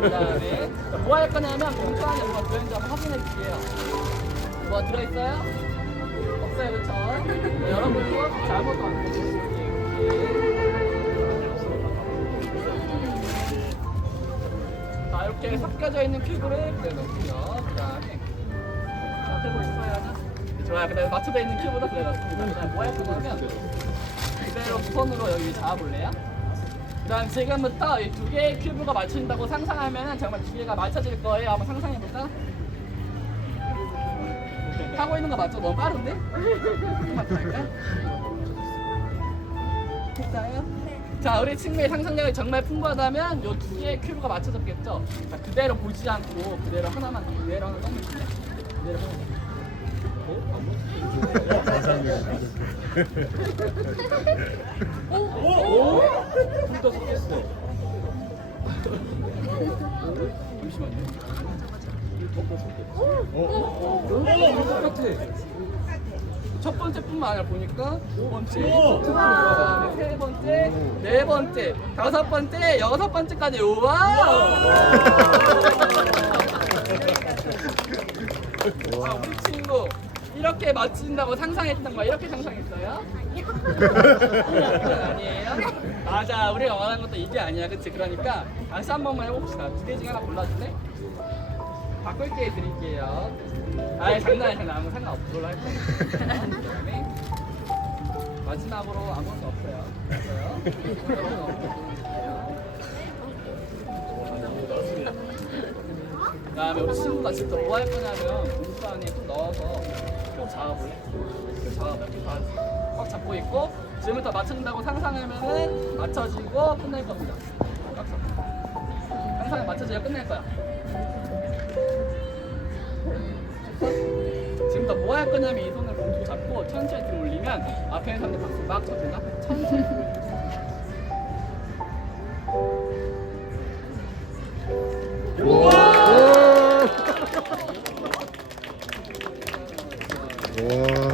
그 다음에 뭐 할 거냐면 봉투 안에 뭐가 들어있는지 한번 확인해 줄게요. 뭐가 들어있어요? 없어요, 그쵸? 네, 여러분도 잘못 안 자, 이렇게 섞여져 있는 큐브를 그대 넣고요. 그 다음에 들고 있어야 좋아요. 그 다음에 맞춰져 있는 큐브도 그대 넣습니다. 그 다음에 뭐할 거냐면 그대로 손으로 여기 잡아볼래요? 그 다음 지금부터 이 두 개의 큐브가 맞춘다고 상상하면 정말 두 개가 맞춰질 거예요. 한번 상상해볼까? 하고 있는 거 맞죠? 너무 빠른데? 됐어요? 자, 우리 친구의 상상력이 정말 풍부하다면 이 두 개의 큐브가 맞춰졌겠죠? 자, 그대로 보지 않고 그대로 하나만 그대로 하나 넘길게요. 그대로 하나. 둘다 섞였어. 잠시만요. 똑같아. 첫 번째뿐만 아니라 보니까 두 번째, 두 번째, 세 번째, 네 번째, 다섯 번째, 여섯 번째까지 우와! 아, 우리 친구 이렇게 맞춘다고 상상했던 거 이렇게 상상했어요? 아니에요? 맞아 우리가 원하는 것도 이게 아니야 그치? 그러니까 다시 한 번만 해봅시다 두 개 중에 하나 골라줄래? 바꿀게 드릴게요 아이 장난이야 장난 아무 상관없어 걸로 할 그다음에 마지막으로 아무것도 없어요 없어요 그 다음에 우리 친구가 진짜 뭐 할 거냐면 공수 안에 꼭 넣어서 꼭 잡아봐 이렇게 다꽉 잡고 있고 지금부터 맞춘다고 상상하면은 맞춰지고 끝날 겁니다. 꽉 잡고. 상상에 맞춰져야 끝날 거야. 지금부터 뭐 할 거냐면 이 손을 공수 잡고 천천히 들어 올리면 앞에 있는 사람들 박수 막 쳐준다? 천천히. 들어 올리 Wow.